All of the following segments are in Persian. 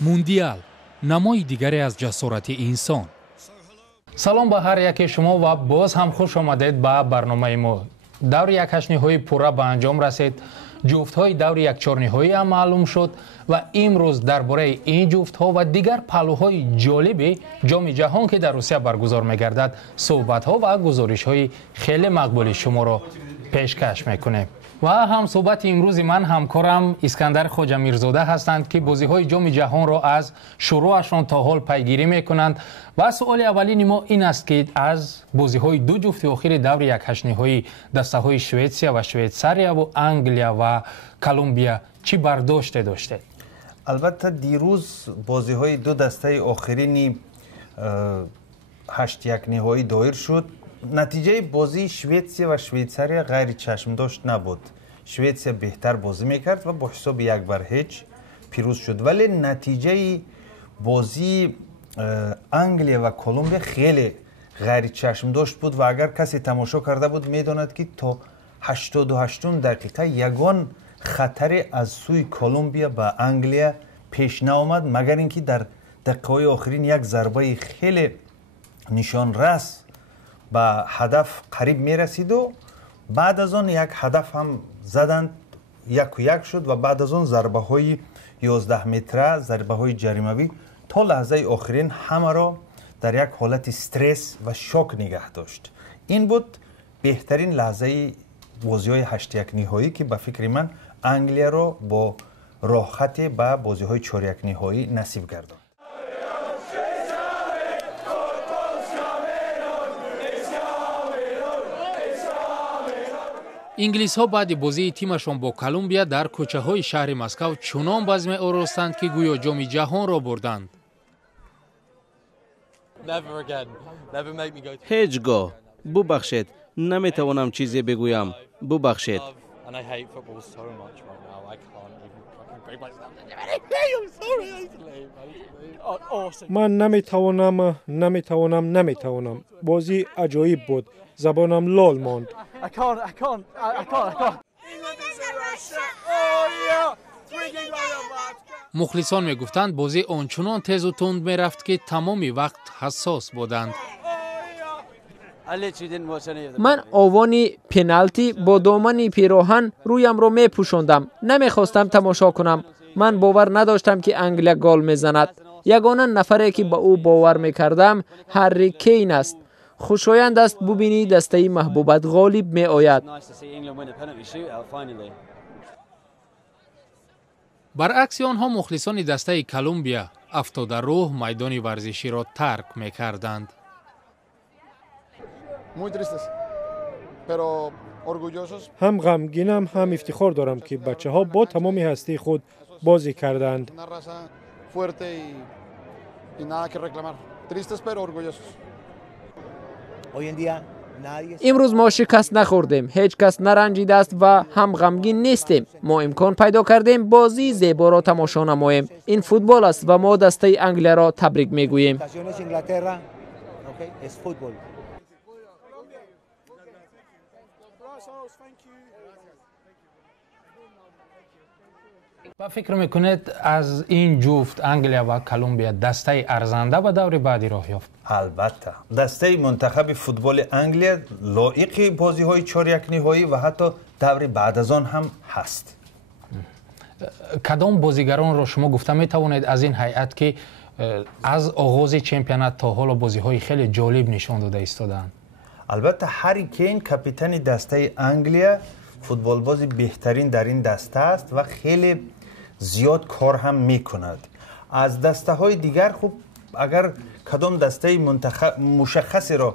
موندیال نمای دیگری از جسارت انسان. سلام به هر یک شما و باز هم خوش آمدید به برنامه ما. دور یک هشت نهایی پورا به انجام رسید. جفت های دور یک چهار نهایی هم معلوم شد و امروز درباره این جفت ها و دیگر پهلوهای جالب جام جهان که در روسیه برگزار می‌گردد صحبت ها و گزارش های خیلی مقبول شما را پیشکش میکنیم. و هم صحبت امروز من همکارم اسکندر خواجه میرزاده هستند که بازی های جام جهان را از شروعشان تا حال پیگیری میکنند و سوال اولین ما این است که از بازی های دو جفت آخر دور یک هشت نهایی دسته های شویتسیا و شویتساریا و انگلیا و کلمبیا چی برداشت داشته؟ البته دیروز بازی های دو دسته آخرین هشت یک نهایی دایر شد. نتیجه بازی شویتسیا و شویتساریا غیر چشم داشت نبود. شویتسیا بهتر بازی میکرد و با حساب 1-0 پیروز شد، ولی نتیجه بازی انگلیا و کلمبیا خیلی غیر چشم داشت بود و اگر کسی تماشا کرده بود میداند که تا 88 دقیقه یگان خطر از سوی کلمبیا به انگلیا پیش نآمد مگر اینکه در دقیقه آخرین یک ضربه خیلی نشان رس به هدف قریب می رسید و بعد از آن یک هدف هم زدند، 1-1 شد و بعد از آن ضربه های 11 متره، ضربه های جریموی تا لحظه آخرین همه را در یک حالت استرس و شوک نگه داشت. این بود بهترین لحظه بازی های 8-1 نهایی که به فکر من انگلیا را با راه خط به بازی های 4-1 نهایی نصیب گرداند. انگلیس ها بعد بازی تیمشان با کلمبیا در کوچه های شهر مسکو چنان بزم آراستند که گویا جام جهان را بردند. هیچگاه ببخشید نمیتوانم چیزی بگویم، ببخشید. من نمیتوانم. بازی عجایب بود. زبانم لال ماند. مخلصان میگفتند بازی آنچنان تیز و تند میرفت که تمام وقت حساس بودند. من آوان پنالتی با دامن پیراهن رویم را میپوشاندم. نمیخواستم تماشا کنم. من باور نداشتم که انگلیا گل میزند. یگانه نفری که به او باور میکردم هری کین است. خوشایند است ببینی دسته محبوبت غالب می آید. برعکس آنها مخلصان دسته کلمبیا افتاده روح میدان ورزشی را ترک می کردند. هم غمگینم هم افتخار دارم که بچه ها با تمام هستی خود بازی کردند. امروز ما شکست نخوردیم، هیچ کس نرنجیده است و هم غمگین نیستیم. ما امکان پیدا کردیم بازی زیبا را تماشا نماییم. این فوتبال است و ما دسته انگلیا را تبریک میگوییم. و فکر میکنید از این جفت انگلیا و کلمبیا دسته ارزنده به دور بعدی راه یافت؟ البته دسته منتخب فوتبال انگلیا لایق بازی های 4-1 نهایی و حتی دور بعد از آن هم هست. کدام بازیگران را شما گفته میتوانید از این هیئت که از آغاز چمپیونات تا حالا بازی های خیلی جالب نشان داده ایستادند؟ البته هری کین کاپیتان دسته انگلیا فوتبال بازی بهترین در این دسته است و خیلی زیاد کار هم میکند. از دسته های دیگر خب اگر کدام دسته منتخب مشخصی را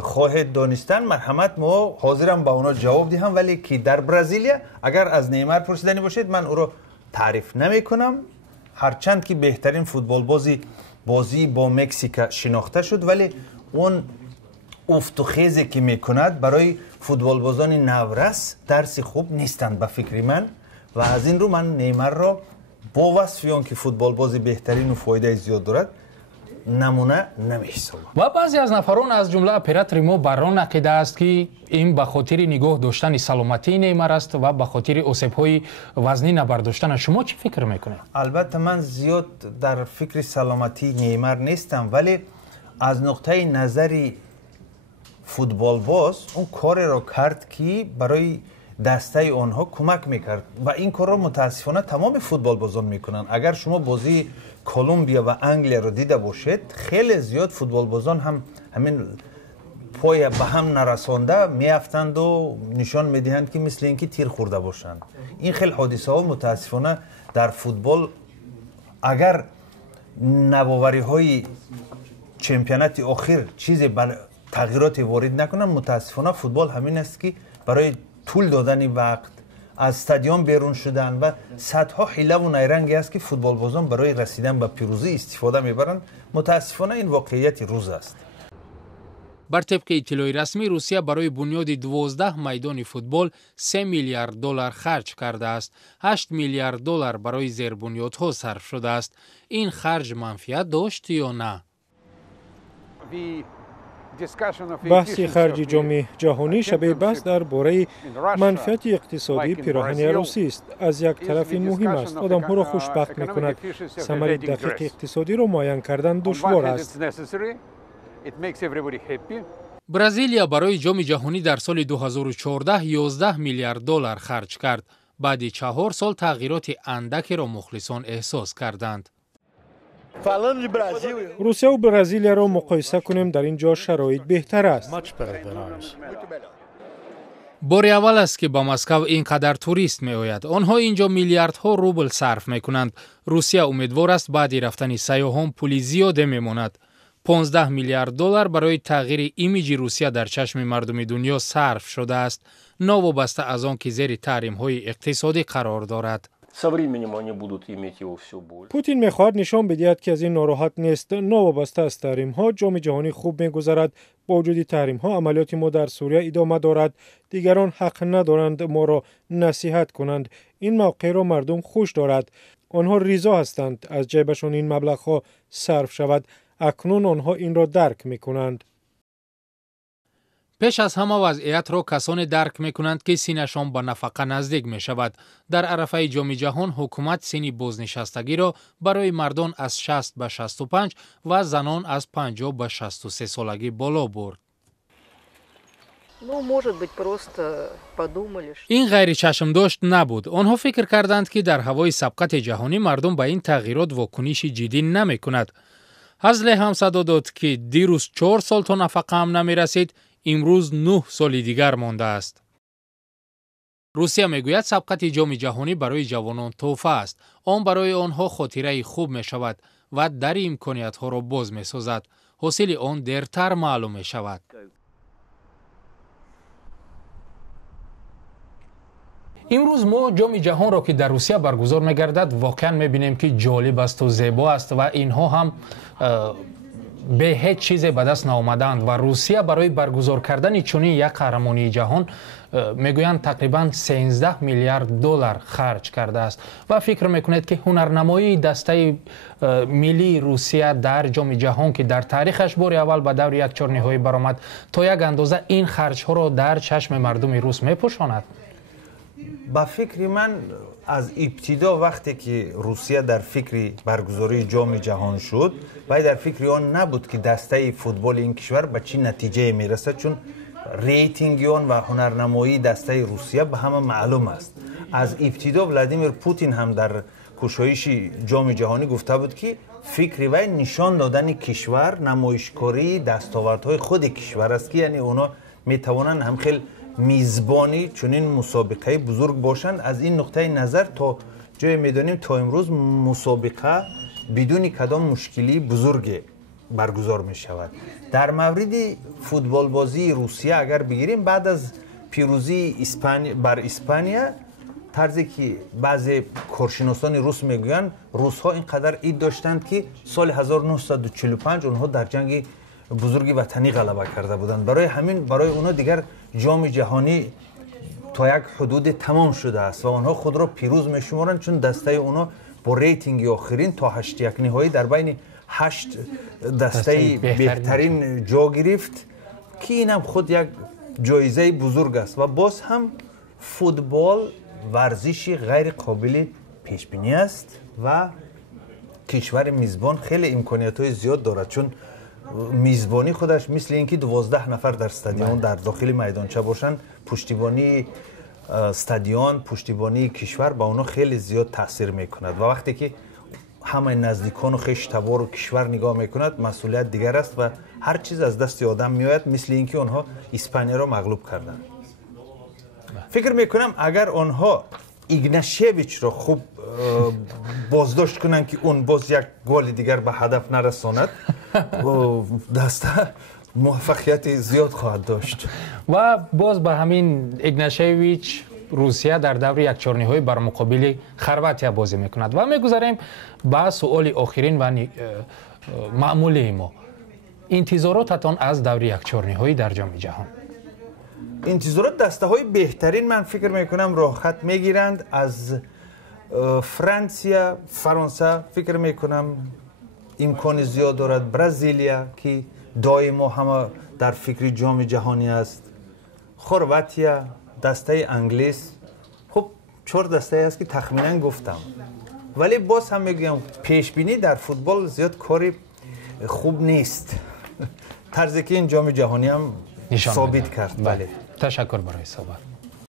خواهد دانستن مرحمت ما حاضرم به اونا جواب دهم، ولی که در برزیلیا اگر از نیمار پرسیدنی باشید من او را تعریف نمی کنم، هرچند که بهترین فوتبال بازی با مکزیک شناخته شد، ولی اون افت و خیزی که میکند برای فوتبال بازان نورس درس خوب نیستند به فکر من و از این رو من نیمار را با وصف آن که فوتبال بازی بهترین و فایده زیاد دارد نمونه نمی‌حسابم. و بعضی از نفران از جمله اپراتور ما بر آن عقیده است که این به خاطر نگاه داشتن سلامتی نیمار است و به خاطر اسب‌های وزنی نبرداشتن. شما چی فکر میکنید؟ البته من زیاد در فکر سلامتی نیمار نیستم، ولی از نقطه نظری فوتبال باز اون کار را کرد که برای دسته آنها کمک میکرد و این کار را متاسفانه تمام فوتبال بازان میکنن. اگر شما بازی کلمبیا و انگلیا رو دیده باشید، خیلی زیاد فوتبال بازان هم همین پای به هم نرسانده میافتند و نشان میدهند که مثل اینکه تیر خورده باشند. این خیلی حادثه ها متاسفانه در فوتبال، اگر نوآوری های چمپیونات اخیر چیزی تغییرات وارد نکنن، متاسفانه فوتبال همین است که برای طول دادن وقت از استادیوم بیرون شدن و صدها حیله و نیرنگی است که فوتبال بازان برای رسیدن به پیروزی استفاده میبرند. متاسفانه این واقعیت روز است. بر طبق اطلاع رسمی، روسیه برای بنیاد 12 میدان فوتبال 3 میلیارد دلار خرج کرده است. 8 میلیارد دلار برای زیربنیادها صرف شده است. این خرج منفعت داشت یا نه؟ بحث خرج جام جهانی شبیه بحث درباره منفعت اقتصادی پیراهن روسی است. از یک طرف این مهم است، آدم‌ها را خوشبخت می‌کند. ثمره دقیق اقتصادی را معین کردن دشوار است. برزیلیا برای جام جهانی در سال 2014 11 میلیارد دلار خرج کرد. بعد 4 سال تغییرات اندکی را مخلصان احساس کردند. روسیه و برزیلیا را مقایسه کنیم، در اینجا شرایط بهتر است. بار اول است که با مسکو اینقدر توریست می آید. آنها اینجا میلیاردها روبل صرف می کنند. روسیه امیدوار است بعد رفتن سیاحان پولی زیاده می ماند. 15 میلیارد دلار برای تغییر ایمیج روسیه در چشم مردم دنیا صرف شده است، ناوابسته از آن که زیر تحریم های اقتصادی قرار دارد. پوتین می‌خواهد نشان بدهد که از این ناراحت نیست. ناوابسته از تحریم ها جام جهانی خوب می‌گذرد. با وجود تحریم ها عملیات ما در سوریه ادامه دارد. دیگران حق ندارند ما را نصیحت کنند. این موقع را مردم خوش دارد. آنها ریضا هستند از جیبشان این مبلغ ها صرف شود. اکنون آنها این را درک می‌کنند. پیش از همه وضعیت را کسانی درک می‌کنند که سینشان به نفقه نزدیک می‌شود. در عرفه جام جهان حکومت سن بازنشستگی را برای مردان از 60 به 65 و زنان از 50 به 63 سالگی بالا برد. این غیر چشم داشت نبود. آنها فکر کردند که در هوای سبقت جهانی مردم به این تغییرات واکنش جدی نمی‌کند. هزله هم صدا داد که دیروز 4 سال تا نفقه هم نمی رسید، امروز 9 سال دیگر مانده است. روسیه میگوید سبقت جام جهانی برای جوانان تحفه است. آن برای آنها خاطره خوب می شود و در امکانیت ها را باز می سازد. حاصل آن دیرتر معلوم می شود. امروز ما جام جهان را که در روسیه برگزار می‌گردد واقعا می‌بینیم که جالب است و زیبا است و اینها هم به هیچ چیز به دست نآمدند و روسیه برای برگزار کردن چنین یک قهرمانی جهان میگویند تقریبا 13 میلیارد دلار خرج کرده است و فکر میکنید که هنرنمایی دسته ملی روسیه در جام جهان که در تاریخش بار اول به دور یک چهارنهایی برآمد تا یک اندازه این خرج ها را در چشم مردم روس میپوشاند؟ با فکر من از ابتدا وقتی که روسیه در فکر برگزاری جام جهان شد و در فکر آن نبود که دسته فوتبال این کشور به چه نتیجه میرسه، چون ریتینگ آن و هنرنمایی دسته روسیه به همه معلوم است. از ابتدا ولادیمیر پوتین هم در گشایش جام جهانی گفته بود که فکر وی نشان دادن کشور، نمایشکاری دستاوردهای خود کشور است که یعنی اونا میتوانند هم خیلی میزبانی چنین مسابقه بزرگ باشند. از این نقطه نظر تا جای میدانیم تا امروز مسابقه بدون کدام مشکلی بزرگ برگزار می شود. در مورد فوتبال بازی روسیه اگر بگیریم، بعد از پیروزی بر اسپانیا، طرزی که بعضی کارشناسان روس میگویند روس‌ها اینقدر اید داشتند که سال 1945 اونها در جنگ بزرگ وطنی غلبه کرده بودند. برای همین برای اونها دیگر جام جهانی تا یک حدود تمام شده است و آنها خود را پیروز میشمارند، چون دسته اونها با ریتینگ آخرین تا 8-1 نهایی در بین 8 دسته بهترین جا گرفت که اینم خود یک جایزه بزرگ است و باز هم فوتبال ورزشی غیر قابل پیش بینی است و کشور میزبان خیلی امکانیت‌های زیاد دارد، چون میزبانی خودش مثل اینکه 12 نفر در استادیوم در داخل میدانچه باشند، پشتیبانی استادیوم، پشتیبانی کشور با اونا خیلی زیاد تاثیر میکند و وقتی که همه نزدیکان و خویش تبار و کشور نگاه میکند مسئولیت دیگر است و هر چیز از دست آدم میآید، مثل اینکه آنها اسپانیا را مغلوب کردند. فکر میکنم اگر آنها ایگناشیویچ را خوب بازداشت کنند که اون باز یک گل دیگر به هدف نرساند دسته موفقیت زیاد خواهد داشت. و باز به همین ایگناشیویچ روسیه در دور یک چهارنهایی بر مقابل خرواتیا بازی میکند و میگذاریم به سوال آخرین و معمولی ما. انتظاراتتان از دور یک چهارنهایی در جام جهان؟ انتظارات دسته های بهترین من فکر میکنم راحت میگیرند. از فرانسیا، فرانسه فکر میکنم امکان زیاد دارد، برزیلیا که دائما همه در فکر جام جهانی است، خرواتیا، دسته انگلیس. خب 4 دسته است که تخمینا گفتم، ولی باز هم میگم پیش بینی در فوتبال زیاد کاری خوب نیست. طرزی که این جام جهانی هم ثابت کرد. بله. تشکر برای صحبت.